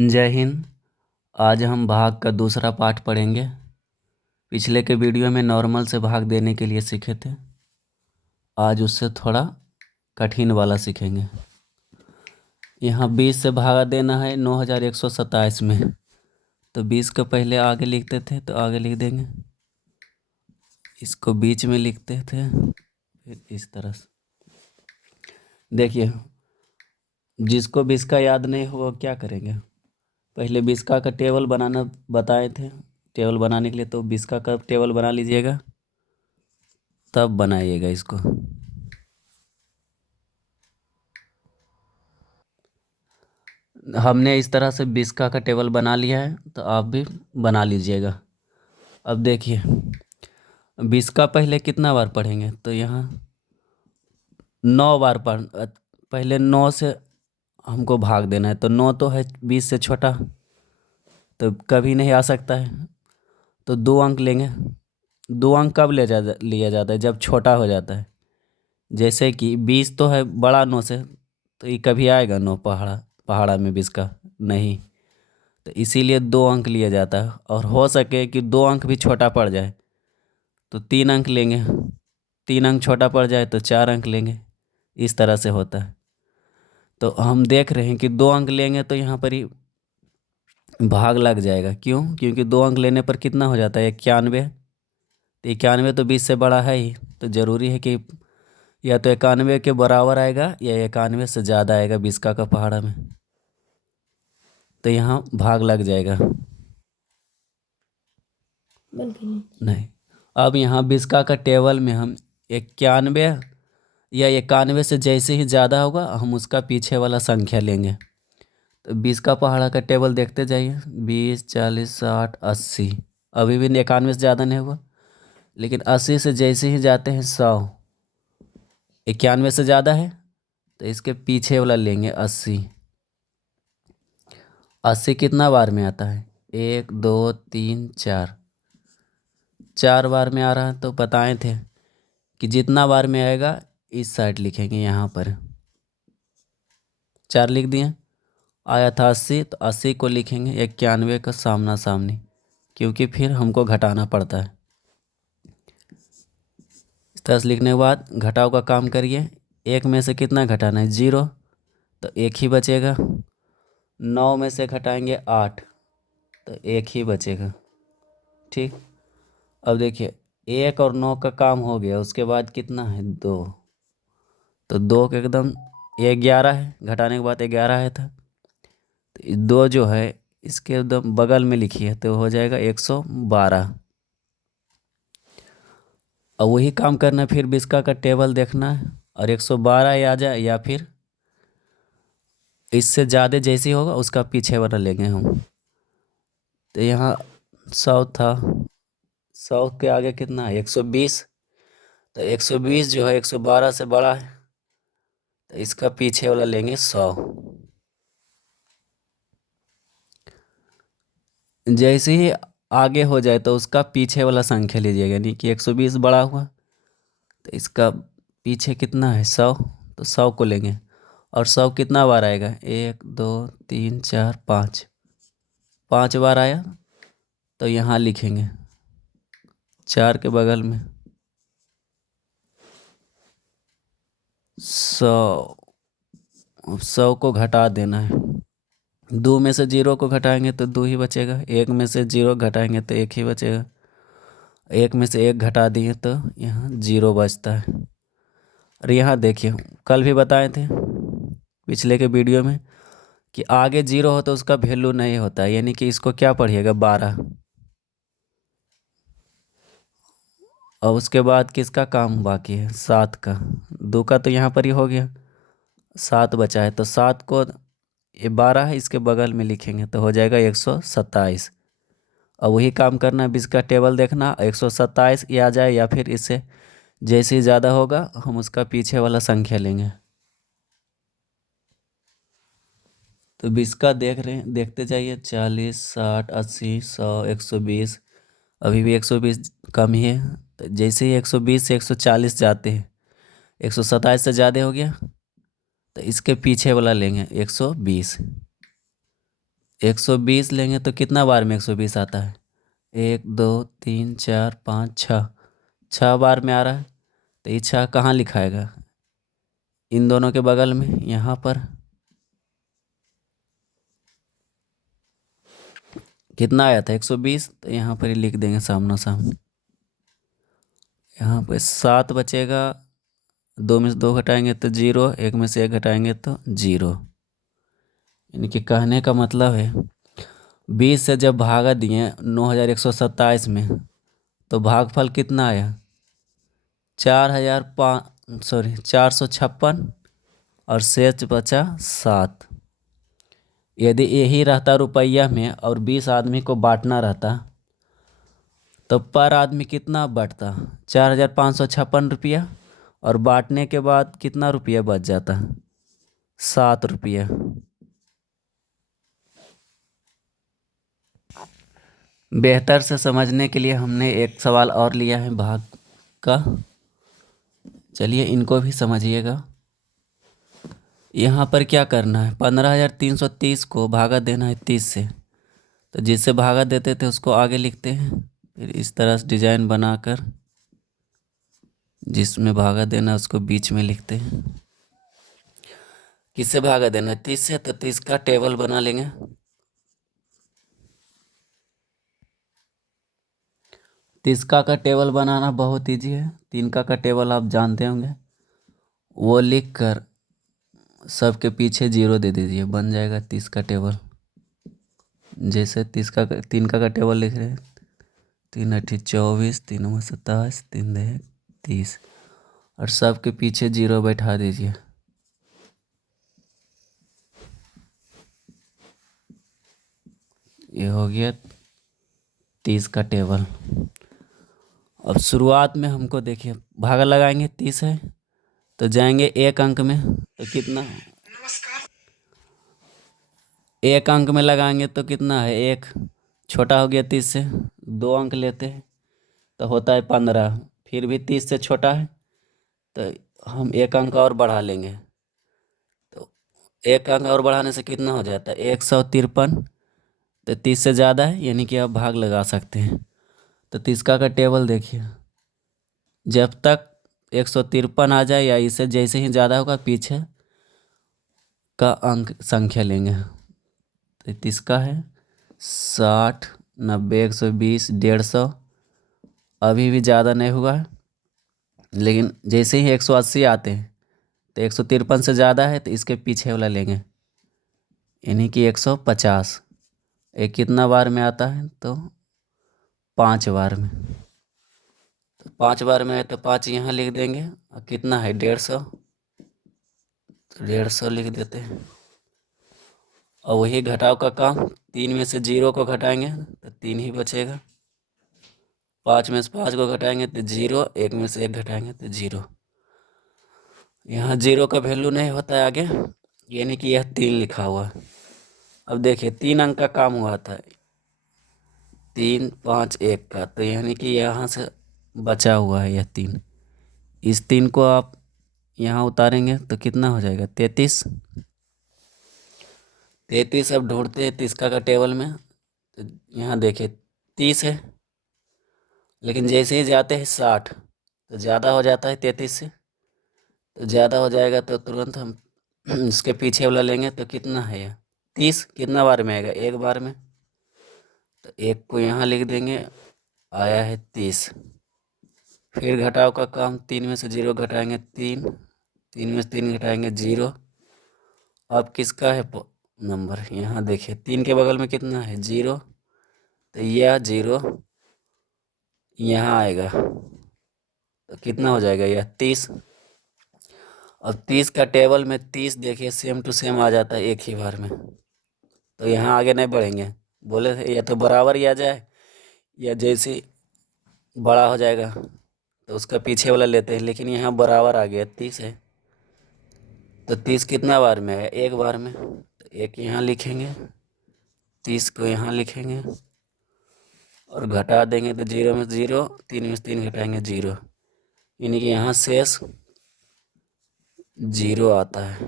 जय हिंद। आज हम भाग का दूसरा पाठ पढ़ेंगे। पिछले के वीडियो में नॉर्मल से भाग देने के लिए सीखे थे। आज उससे थोड़ा कठिन वाला सीखेंगे। यहाँ 20 से भागा देना है 9127 में, तो 20 को पहले आगे लिखते थे तो आगे लिख देंगे, इसको बीच में लिखते थे, फिर इस तरह से। देखिए, जिसको 20 का याद नहीं होगा क्या करेंगे, पहले 20 का टेबल बनाना बताए थे। टेबल बनाने के लिए तो 20 का टेबल बना लीजिएगा, तब बनाइएगा इसको। हमने इस तरह से 20 का टेबल बना लिया है, तो आप भी बना लीजिएगा। अब देखिए, 20 का पहले कितना बार पढ़ेंगे, तो यहाँ 9 बार पहले 9 से हमको भाग देना है, तो 9 तो है 20 से छोटा, तो कभी नहीं आ सकता है, तो 2 अंक लेंगे। 2 अंक कब लिया जाता है, जब छोटा हो जाता है। जैसे कि 20 तो है बड़ा 9 से, तो ये कभी आएगा 9 पहाड़ा में 20 का नहीं, तो इसीलिए 2 अंक लिया जाता है। और हो सके कि 2 अंक भी छोटा पड़ जाए तो 3 अंक लेंगे, 3 अंक छोटा पड़ जाए तो 4 अंक लेंगे। इस तरह से होता है। तो हम देख रहे हैं कि 2 अंक लेंगे तो यहाँ पर ही भाग लग जाएगा। क्यों? क्योंकि 2 अंक लेने पर कितना हो जाता है, 91। तो 91 तो 20 से बड़ा है ही, तो ज़रूरी है कि या तो 91 के बराबर आएगा या 91 से ज़्यादा आएगा 20 का पहाड़ा में, तो यहाँ भाग लग जाएगा। नहीं, अब यहाँ 20 का टेबल में हम 91 या 91 से जैसे ही ज़्यादा होगा हम उसका पीछे वाला संख्या लेंगे। तो 20 का पहाड़ा का टेबल देखते जाइए, 20, 40, 60, 80। अभी भी 91 से ज़्यादा नहीं हुआ, लेकिन 80 से जैसे ही जाते हैं 100, 91 से ज़्यादा है तो इसके पीछे वाला लेंगे 80। 80 कितना बार में आता है, 1, 2, 3, 4, 4 बार में आ रहा है। तो बताए थे कि जितना बार में आएगा इस साइड लिखेंगे, यहाँ पर 4 लिख दिए। आया था 80, तो 80 को लिखेंगे 91 का सामना सामनी, क्योंकि फिर हमको घटाना पड़ता है। इस तरह से लिखने के बाद घटाव का काम करिए। 1 में से कितना घटाना है, 0, तो 1 ही बचेगा। 9 में से घटाएंगे 8, तो 1 ही बचेगा। ठीक, अब देखिए 1 और 9 का काम हो गया, उसके बाद कितना है, 2, तो 2 के एकदम, ये 11 है, घटाने के बाद 11 है था, तो 2 जो है इसके एकदम बगल में लिखिए तो हो जाएगा 112। और वही काम करना है, फिर 20 का टेबल देखना है और 112 आ जाए या फिर इससे ज़्यादा जैसी होगा उसका पीछे वाला लेंगे हम। तो यहाँ 100 था, 100 के आगे कितना है, 120, तो 120 जो है 112 से बड़ा है, तो इसका पीछे वाला लेंगे 100। जैसे ही आगे हो जाए तो उसका पीछे वाला संख्या लीजिएगा, यानी कि 120 बड़ा हुआ तो इसका पीछे कितना है, 100, तो 100 को लेंगे। और 100 कितना बार आएगा, 1, 2, 3, 4, 5, 5 बार आया, तो यहाँ लिखेंगे 4 के बगल में 100। 100 को घटा देना है, 2 में से 0 को घटाएंगे तो 2 ही बचेगा, 1 में से 0 घटाएंगे तो 1 ही बचेगा, 1 में से 1 घटा दिए तो यहाँ 0 बचता है। और यहाँ देखिए, कल भी बताए थे पिछले के वीडियो में कि आगे 0 हो तो उसका वैल्यू नहीं होता है, यानी कि इसको क्या पढ़िएगा, 12। और उसके बाद किसका काम बाकी है, 7 का। 2 का तो यहाँ पर ही हो गया, 7 बचा है, तो 7 को, ये 12 है इसके बगल में लिखेंगे तो हो जाएगा 127। और वही काम करना है, 20 का टेबल देखना, 127 आ जाए या फिर इससे जैसे ही ज़्यादा होगा हम उसका पीछे वाला संख्या लेंगे। तो 20 का देख रहे हैं, देखते जाइए, 40, 60, 80, 100, 120, अभी भी 120 कम ही है। तो जैसे ही 120 से 140 जाते हैं, 127 से ज़्यादा हो गया तो इसके पीछे वाला लेंगे 120। 120 लेंगे तो कितना बार में 120 आता है? 1 2 3 4 5 6, 6 बार में आ रहा है। तो ये 6 कहाँ लिखाएगा? इन दोनों के बगल में, यहाँ पर। कितना आया था? 120। तो यहाँ पर ही लिख देंगे सामने सामने। यहाँ पे 7 बचेगा। 2 में से 2 घटाएंगे तो 0, 1 में से 1 घटाएंगे तो 0। यानी कि कहने का मतलब है 20 से जब भागा दिए 9127 में, तो भागफल कितना आया? 456, और शेष बचा 7। यदि यही रहता रुपया में और 20 आदमी को बांटना रहता, तो पर आदमी कितना बढ़ता? 4556 रुपया। और बांटने के बाद कितना रुपया बच जाता? 7 रुपया। बेहतर से समझने के लिए हमने एक सवाल और लिया है भाग का। चलिए इनको भी समझिएगा। यहाँ पर क्या करना है? 15330 को भागा देना है 30 से। तो जिससे भागा देते थे उसको आगे लिखते हैं, फिर इस तरह से डिजाइन बनाकर जिसमें भागा देना उसको बीच में लिखते हैं। किससे भागा देना है? 30 से। तो 30 का टेबल बना लेंगे। तिसका का टेबल बनाना बहुत इजी है। तिनका का टेबल आप जानते होंगे। वो लिख कर सबके पीछे 0 दे दीजिए, बन जाएगा 30 का टेबल। जैसे 3 का टेबल लिख रहे हैं, 3 × 8 = 24, 3 × 27, 3 × 2 = 30, और सबके पीछे 0 बैठा दीजिए। ये हो गया 30 का टेबल। अब शुरुआत में हमको देखिए भागा लगाएंगे, 30 है तो जाएंगे 1 अंक में, तो कितना? 1 अंक में लगाएंगे तो कितना है? 1 छोटा हो गया 30 से। 2 अंक लेते हैं तो होता है 15। फिर भी 30 से छोटा है तो हम 1 अंक और बढ़ा लेंगे। तो 1 अंक और बढ़ाने से कितना हो जाता है? 153। तो 30 से ज़्यादा है, यानी कि आप भाग लगा सकते हैं। तो 30 का टेबल देखिए, जब तक 153 आ जाए या इससे जैसे ही ज़्यादा होगा पीछे का अंक संख्या लेंगे। तो 30 का है 60, 90, 120, 150। अभी भी ज़्यादा नहीं हुआ है, लेकिन जैसे ही 180 आते हैं तो 153 से ज़्यादा है तो इसके पीछे वाला लेंगे, यानी कि 150। एक कितना बार में आता है? तो 5 बार में। तो 5 बार में है तो 5 यहाँ लिख देंगे। और कितना है? 150। तो 150 लिख देते हैं। और वही घटाव का काम, 3 में से 0 को घटाएंगे तो 3 ही बचेगा। 5 में से 5 को घटाएंगे तो 0, 1 में से 1 घटाएंगे तो 0। यहाँ 0 का वैल्यू नहीं होता है आगे, यानी कि यह 3 लिखा हुआ है। अब देखिए 3 अंक का काम हुआ था, 3 5 1 का, तो यानी कि यहाँ से बचा हुआ है यह 3। इस 3 को आप यहाँ उतारेंगे तो कितना हो जाएगा? 33। 33 अब ढूंढते हैं 30 का टेबल में। तो यहाँ देखिए 30 है, लेकिन जैसे ही जाते हैं 60 तो ज़्यादा हो जाता है 33 से। तो ज़्यादा हो जाएगा तो तुरंत हम इसके पीछे वाला लेंगे। तो कितना है यह? 30 कितना बार में आएगा? 1 बार में। तो 1 को यहाँ लिख देंगे, आया है 30। फिर घटाव का काम, 3 में से 0 घटाएंगे 3, 3 में से 3 घटाएंगे 0। अब किसका है नंबर? यहाँ देखिए 3 के बगल में कितना है? 0। तो यह 0 यहाँ आएगा तो कितना हो जाएगा? यह 30। अब 30 का टेबल में 30 देखिए सेम टू सेम आ जाता है एक ही बार में। तो यहाँ आगे नहीं बढ़ेंगे, बोले थे या तो बराबर ही आ जाए या जैसे बड़ा हो जाएगा तो उसका पीछे वाला लेते हैं, लेकिन यहाँ बराबर आ गया 30 है। तो 30 कितना बार में है? 1 बार में। तो 1 यहाँ लिखेंगे, 30 को यहाँ लिखेंगे और घटा देंगे तो 0 में 0, 3 में 3 घटाएंगे 0, यानी कि यहाँ शेष 0 आता है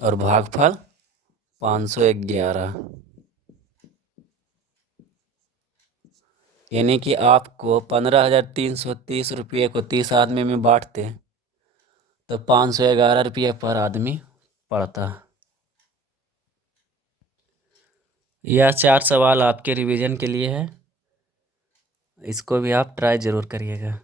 और भागफल 511, यानी कि आपको 15,330 रुपये को 30 आदमी में बांटते तो 511 रुपये पर आदमी पड़ता। यह 4 सवाल आपके रिवीजन के लिए है, इसको भी आप ट्राई ज़रूर करिएगा।